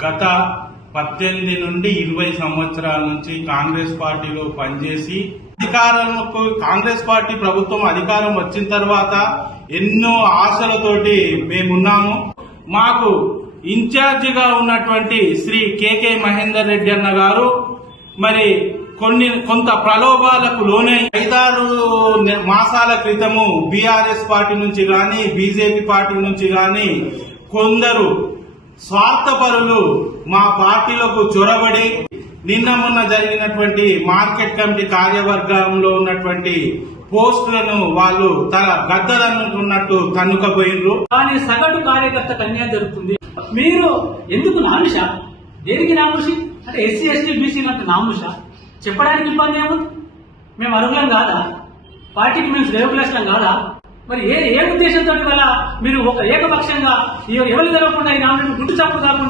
గత 18 నుండి 20 సంవత్సరాల నుంచి కాంగ్రెస్ పార్టీలో పనిచేసి కాంగ్రెస్ పార్టీ ప్రభుత్వం అధికారం వచ్చిన తర్వాత ఎన్నో ఆశలతోటి మేమున్నాము. మాకు ఇన్ఛార్జిగా ఉన్నటువంటి శ్రీ కేకే మహేందర్ రెడ్డి అన్న గారు మరి కొంత ప్రలోభాలకు లోనే 5-6 మాసాల క్రితము బీఆర్ఎస్ పార్టీ నుంచి గాని బీజేపీ పార్టీ నుంచి గాని కొందరు స్వార్థపరులు మా పార్టీలకు చొరబడి నిన్న మొన్న జరిగినటువంటి మార్కెట్ కమిటీ కార్యవర్గంలో ఉన్నటువంటి పోస్టులను వాళ్ళు తల గద్దలనుకున్నట్టు తన్నుకపోయినరు. కానీ సగటు కార్యకర్తకు అన్యాయం జరుగుతుంది. మీరు ఎందుకు నాముష? దేనికి నాముషి అంటే ఎస్సీ ఎస్టీ బీసీ అంటే నాముష చెప్పడానికి ఇబ్బంది ఏముంది? మేము అర్హులం కాదా? పార్టీకి మేము శ్రేయోభిలాషం కాదా? మరి ఏ ఉద్దేశంతో వల్ల మీరు ఒక ఏకపక్షంగా ఎవరు తెలవకుండా ఈ నామినేషన్ గుర్తు చప్పుడు కాకుండా